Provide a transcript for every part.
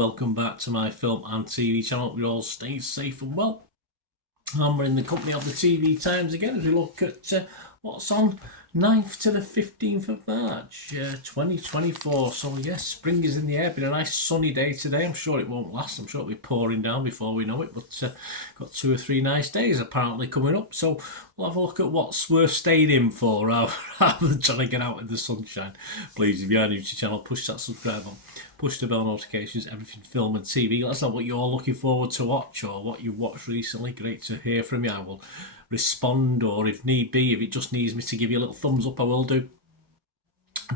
welcome back to my film and TV channel. We all stay safe and well. We're in the company of the TV Times again as we look at what's on 9th to the 15th of March 2024. So yes, spring is in the air. Been a nice sunny day today. I'm sure it won't last. I'm sure it'll be pouring down before we know it, but got 2 or 3 nice days apparently coming up. So we'll have a look at what's worth staying in for rather than trying to get out in the sunshine. Please, if you are new to the channel, push that subscribe on, push the bell notifications, everything film and TV. Let us know what you're looking forward to watch or what you watched recently. Great to hear from you. I will respond, or if need be, if it just needs me to give you a little thumbs up, I will do.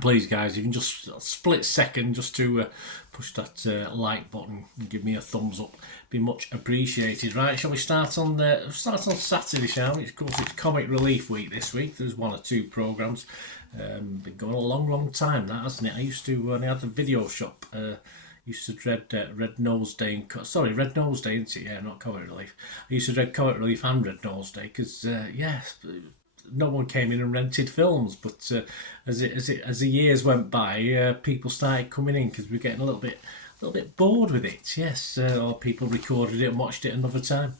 Please guys, if you can just a split second just to push that like button and give me a thumbs up, be much appreciated. Right, shall we start on Saturday, shall we? Of course, it's Comic Relief Week this week. There's 1 or 2 programmes. Been going a long time, that, hasn't it? I used to, when I had the video shop, used to dread Red Nose Day and Red Nose Day, isn't it? Yeah, not Comic Relief. I used to dread Comic Relief and Red Nose Day because no one came in and rented films. But as the years went by, people started coming in because we were getting a little bit bored with it. Yes, or people recorded it and watched it another time.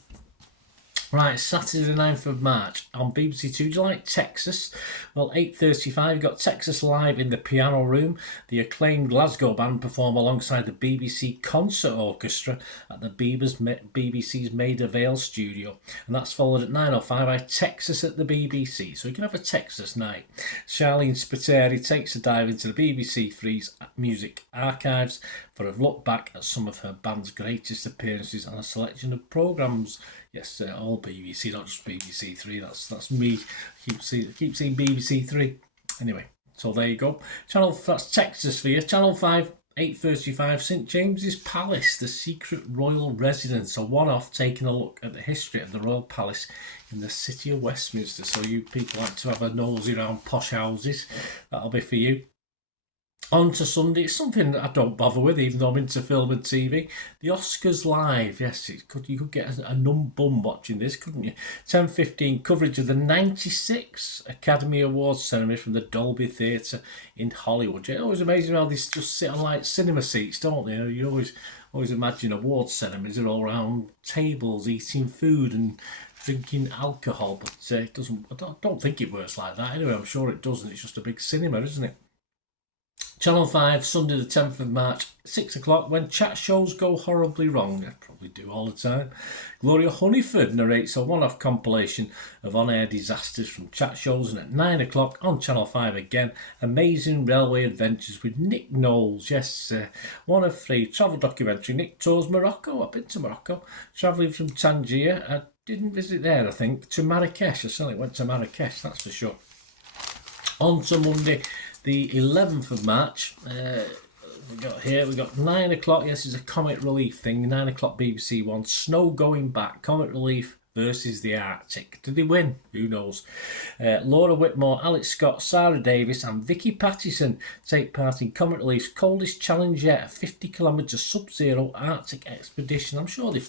Right, Saturday the 9th of March on BBC Two. Do you like Texas? Well, 8:35, you've got Texas Live in the Piano Room. The acclaimed Glasgow band perform alongside the BBC Concert Orchestra at the BBC's Maida Vale studio. And that's followed at 9:05 by Texas at the BBC. So you can have a Texas night. Charlene Spiteri takes a dive into the BBC Three's music archives for a look back at some of her band's greatest appearances and a selection of programmes. Yes, all BBC, not just BBC Three. That's me. Keep seeing BBC Three. Anyway, so there you go. That's Texas for you. Channel 5, 8:35. St James's Palace, the secret royal residence. A one-off taking a look at the history of the royal palace in the city of Westminster. So you people like to have a nosy around posh houses, that'll be for you. On to Sunday, it's something that I don't bother with, even though I'm into film and TV. The Oscars Live, yes, you could get a numb bum watching this, couldn't you? 10:15 coverage of the 96 Academy Awards ceremony from the Dolby Theatre in Hollywood. It's always amazing how they just sit on like cinema seats, don't they? You always imagine awards ceremonies are all around tables, eating food and drinking alcohol, but it doesn't. I don't think it works like that. Anyway, I'm sure it doesn't. It's just a big cinema, isn't it? Channel 5, Sunday the 10th of March, 6 o'clock, when chat shows go horribly wrong. I probably do all the time. Gloria Hunniford narrates a one-off compilation of on-air disasters from chat shows, and at 9 o'clock on Channel 5 again, Amazing Railway Adventures with Nick Knowles. Yes, 1 of 3, travel documentary. Nick tours Morocco. I've been to Morocco. Travelling from Tangier, I didn't visit there, I think, to Marrakesh. I certainly went to Marrakesh, that's for sure. On to Monday, the 11th of March, we got 9 o'clock. Yes, it's a Comic Relief thing. 9 o'clock BBC One. Snow Going Back. Comic Relief versus the Arctic. Did they win? Who knows? Laura Whitmore, Alex Scott, Sarah Davis and Vicky Pattison take part in Comic Relief's coldest challenge yet, a 50-kilometre sub-zero Arctic expedition. I'm sure they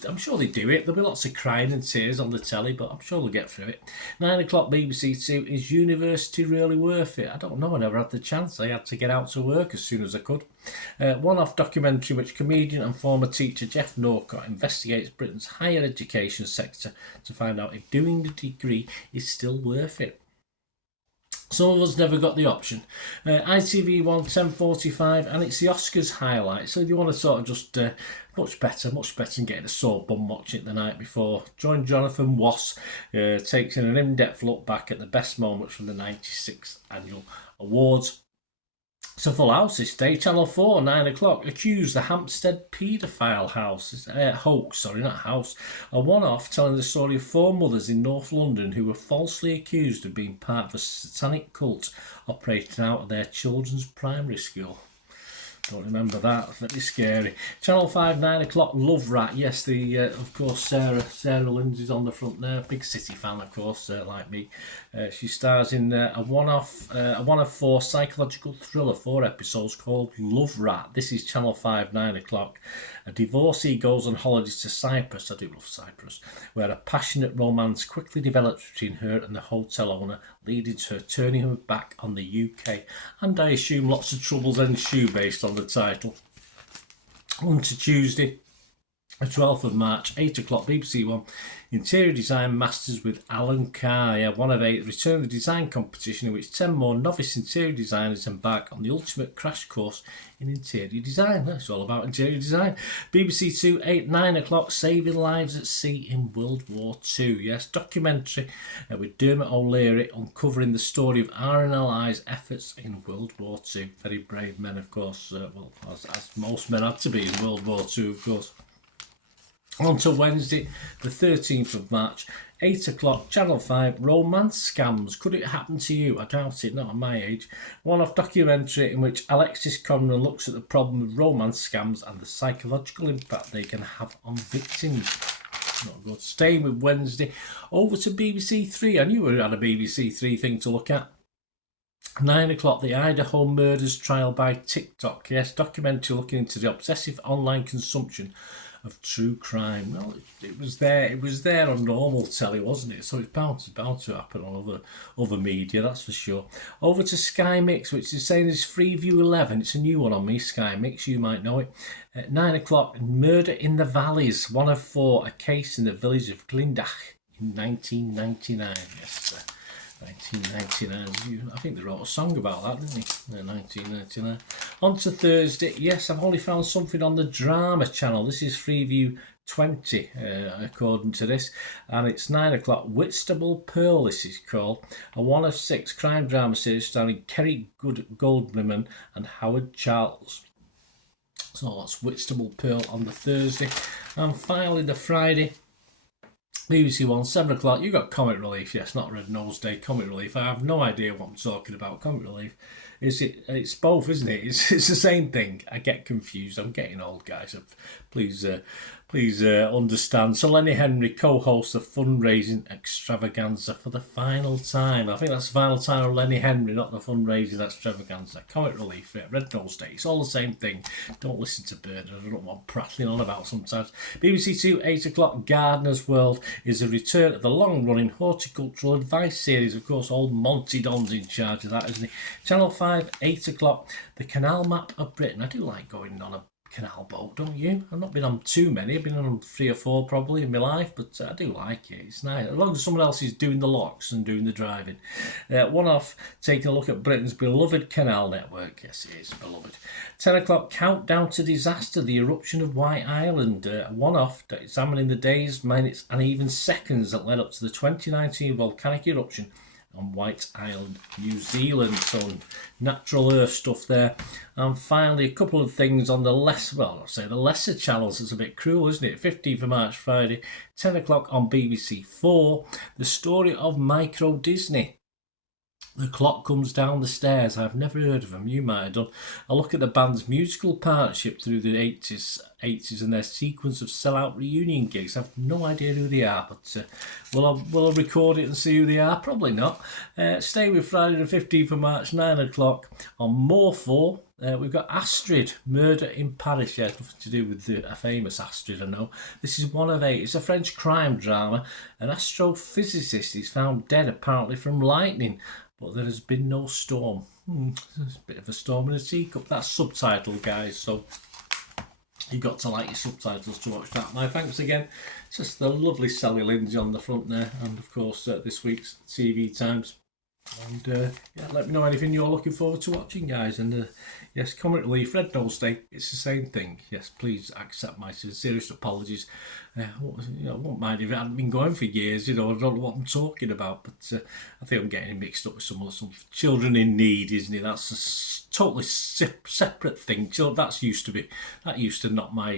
do it. There'll be lots of crying and tears on the telly, but I'm sure they'll get through it. 9 o'clock BBC Two. Is university really worth it? I don't know. I never had the chance. I had to get out to work as soon as I could. One-off documentary which comedian and former teacher Jeff Norcott investigates Britain's higher education sector to find out if doing the degree is still worth it. Some of us never got the option. ITV1 10:45, and it's the Oscars highlight. So if you want to sort of just much better than getting a sore bum watching it the night before, join Jonathan Wass, takes in an in-depth look back at the best moments from the 96th Annual Awards. It's a full house this day. Channel 4, 9 o'clock. Accused, the Hampstead paedophile hoax. A one-off telling the story of 4 mothers in North London who were falsely accused of being part of a satanic cult operating out of their children's primary school. Don't remember that. Very scary. Channel 5, 9 o'clock. Love Rat. Yes, of course, Sarah Lindsay's on the front there. Big City fan, of course, like me. She stars in a one of 4 psychological thriller, 4 episodes called Love Rat. This is Channel 5, 9 o'clock. A divorcee goes on holidays to Cyprus. I do love Cyprus, where a passionate romance quickly develops between her and the hotel owner, leading to her turning her back on the UK. And I assume lots of troubles ensue based on the title. On to Tuesday, the 12th of March, 8 o'clock, BBC One, Interior Design Masters with Alan Carr. Yeah, one of 8, return of the design competition in which 10 more novice interior designers embark on the ultimate crash course in interior design. It's all about interior design. BBC Two, 8, 9 o'clock, Saving Lives at Sea in World War II. Yes, documentary with Dermot O'Leary uncovering the story of RNLI's efforts in World War II. Very brave men, of course, as most men had to be in World War II, of course. On to Wednesday, the 13th of March, 8 o'clock, Channel 5, Romance Scams. Could it happen to you? I doubt it, not at my age. One-off documentary in which Alexis Conran looks at the problem of romance scams and the psychological impact they can have on victims. Not good. Staying with Wednesday, over to BBC Three. I knew we had a BBC Three thing to look at. 9 o'clock, the Idaho murders trial by TikTok. Yes, documentary looking into the obsessive online consumption of true crime. Well, it was there on normal telly, wasn't it? So it's bound to happen on other media, that's for sure. Over to Sky Mix, which is saying is Freeview 11. It's a new one on me, Sky Mix, you might know it. At 9 o'clock, Murder in the Valleys, 1 of 4, a case in the village of Glindach in 1999. Yes, 1999. I think they wrote a song about that, didn't they? 1999. On to Thursday. Yes, I've only found something on the drama channel. This is Freeview 20, according to this, and it's 9 o'clock. Whitstable Pearl, this is called, a 1 of 6 crime drama series starring Kerry Goldblum and Howard Charles. So that's Whitstable Pearl on the Thursday. And finally, the Friday, BBC One, 7 o'clock, you got Comic Relief. Yes, not Red Nose Day, Comic Relief. I have no idea what I'm talking about. Comic Relief. It's both, isn't it? It's the same thing. I get confused. I'm getting old, guys. Please understand. So Lenny Henry co-hosts a fundraising extravaganza for the final time. I think that's the final time of Lenny Henry, not the fundraising extravaganza. Comic Relief, Red Nose Day. It's all the same thing. Don't listen to Bird. I don't know what I'm prattling on about sometimes. BBC Two, 8 o'clock, Gardener's World is a return of the long-running horticultural advice series. Of course, old Monty Don's in charge of that, isn't he? Channel 5, 8 o'clock, the Canal Map of Britain. I do like going on a canal boat, don't you? I've not been on too many. I've been on 3 or 4 probably in my life, but I do like it. It's nice, as long as someone else is doing the locks and doing the driving. One off, taking a look at Britain's beloved canal network. Yes, it is beloved. 10 o'clock, Countdown to Disaster, the eruption of White Island. One off, examining the days, minutes and even seconds that led up to the 2019 volcanic eruption on White Island, New Zealand. Some natural earth stuff there. And finally, a couple of things on the the lesser channels. It's a bit cruel, isn't it? 15th of March, Friday, 10 o'clock on BBC 4, the story of Micro Disney. The Clock Comes Down the Stairs. I've never heard of them. You might have done. I look at the band's musical partnership through the 80s and their sequence of sellout reunion gigs. I've no idea who they are, but will I record it and see who they are? Probably not. Stay with Friday the 15th of March, 9 o'clock. On More 4, we've got Astrid, Murder in Paris. Yeah, nothing to do with a famous Astrid, I know. This is 1 of 8. It's a French crime drama. An astrophysicist is found dead, apparently from lightning, but there has been no storm. There's a bit of a storm in a teacup. That's subtitled, guys, so you've got to like your subtitles to watch that. My thanks again. It's just the lovely Sally Lindsay on the front there, and of course this week's TV Times. And let me know anything you're looking forward to watching, guys. And yes, Comic Relief, Red Nose Day, it's the same thing. Yes, please accept my sincerest apologies. I won't mind if it hadn't been going for years. I don't know what I'm talking about, but I think I'm getting mixed up with some children in need, isn't it? That's a totally separate thing. That used to knock my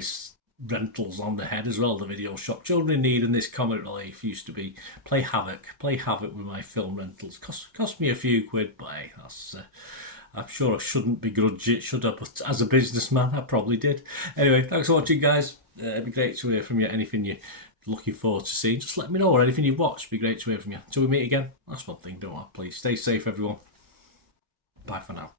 rentals on the head as well, the video shop. Children in Need and this Comic Relief used to be play havoc with my film rentals. Cost me a few quid, but hey, that's I'm sure I shouldn't begrudge it, should I? But as a businessman, I probably did. Anyway, thanks for watching, guys. It'd be great to hear from you. Anything you're looking forward to seeing, just let me know, or anything you've watched. It'd be great to hear from you. Till we meet again, that's one thing, don't I? Please stay safe, everyone. Bye for now.